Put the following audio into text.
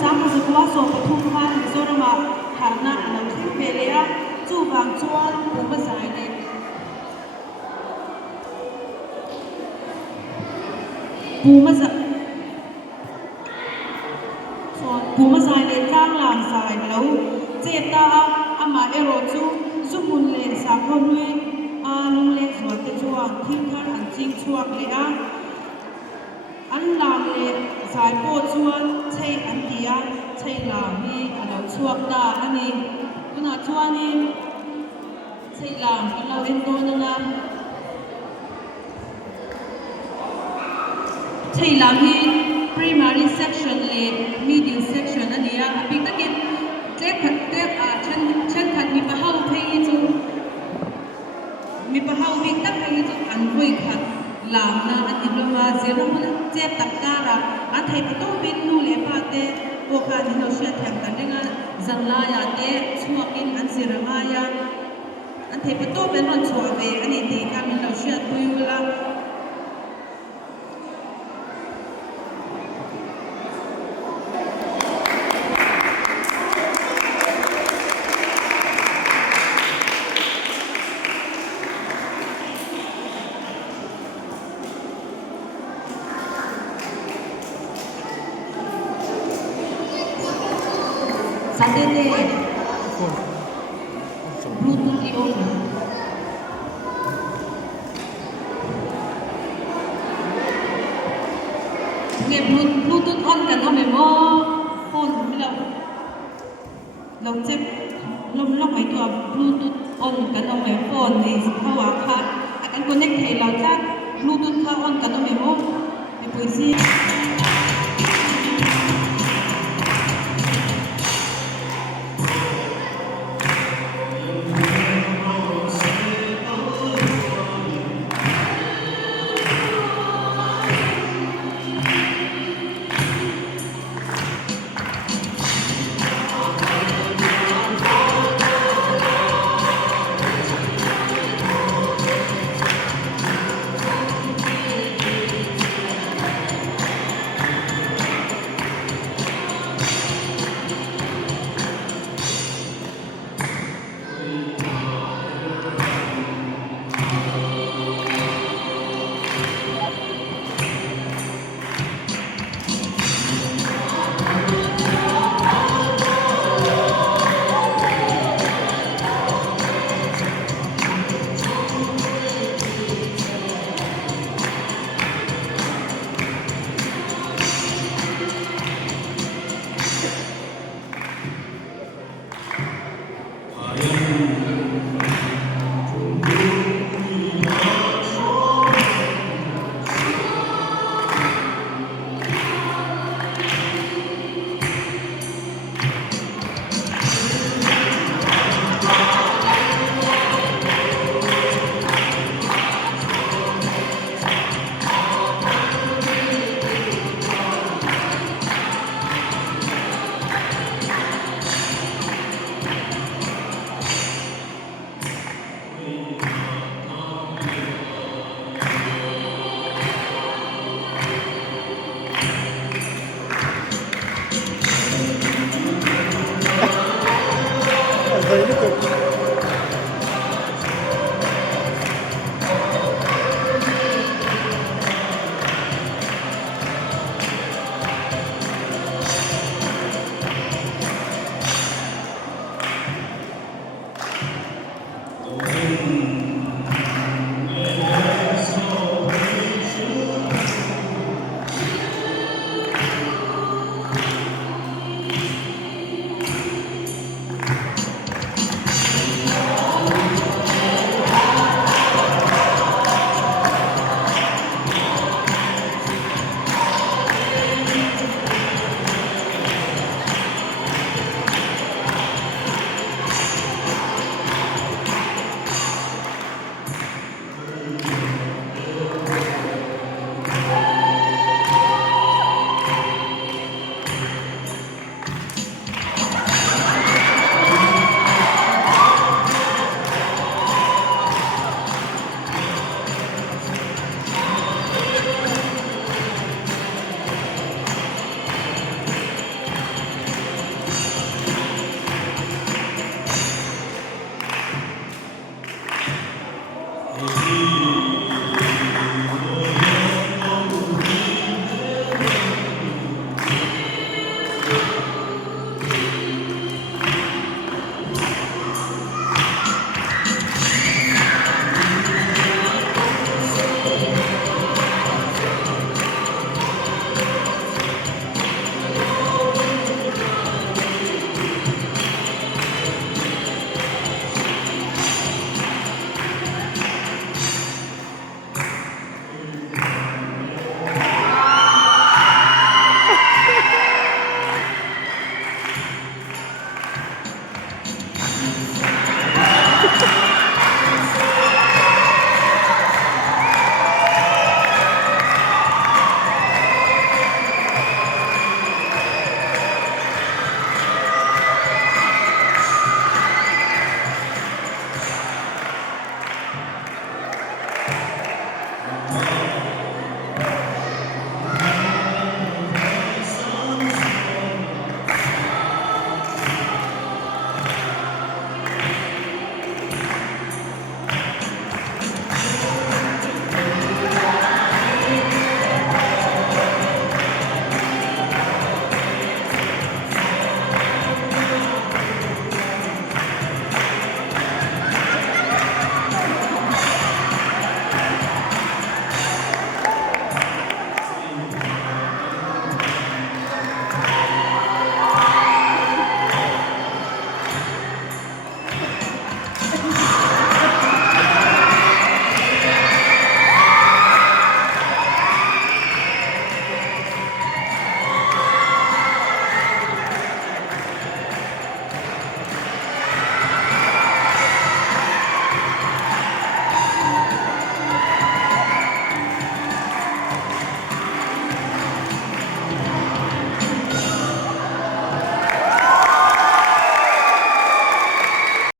sáng một giờ qua số của thu phan số đó mà hàng nặng làm thứ về đấy á chú vàng chuan cũng mất giải này bù mất giải bù mất giải này trang làm giải lâu chế ta ama ero chú giúp mun lệ sáng hôm nay nung lệ ruột cái chuan thiên khăn ăn chinh chuan lệ á ăn làm lệ giải bộ chuan chơi ăn tiệt chơi làm đi ăn chuan ta anh điคุณอาชวนนี่ใช่ลามเราเอ็นโดนนะใช่ลามที่ primary section เลย middle section อันนี้อ่ะปีตะกี้เจ็บฉันขัดมีปะเฮาเพย์จูมีปะเฮาปีตะกี้จูอันคุยขัดลามนะอันนี้ลงมาเสียลงมาเจ็บตักการะอันไทยประตูบินนู่นเลยพาเตะพวกการที่เราเชื่อแถมกันได้ไงจังลายาเตะช่วงกินอันสิระมายาอันเทปโตเป็นรอนชัวเวอันนี้ตีกันเราเชื่อตุยเวลาสัตว์เด็กบลูทูธอีโอเนี่ยบลูทูธออนกันเอาไหมว่าโฟนไม่เราเจ็บเราไปตัวบลูทูธออนกันเอาไหมโฟนนี่เพราะว่าค่ะอาการคอนเนคให้เราจากบลูทูธเข้าออนกันเอาไหมว่าในปุยซี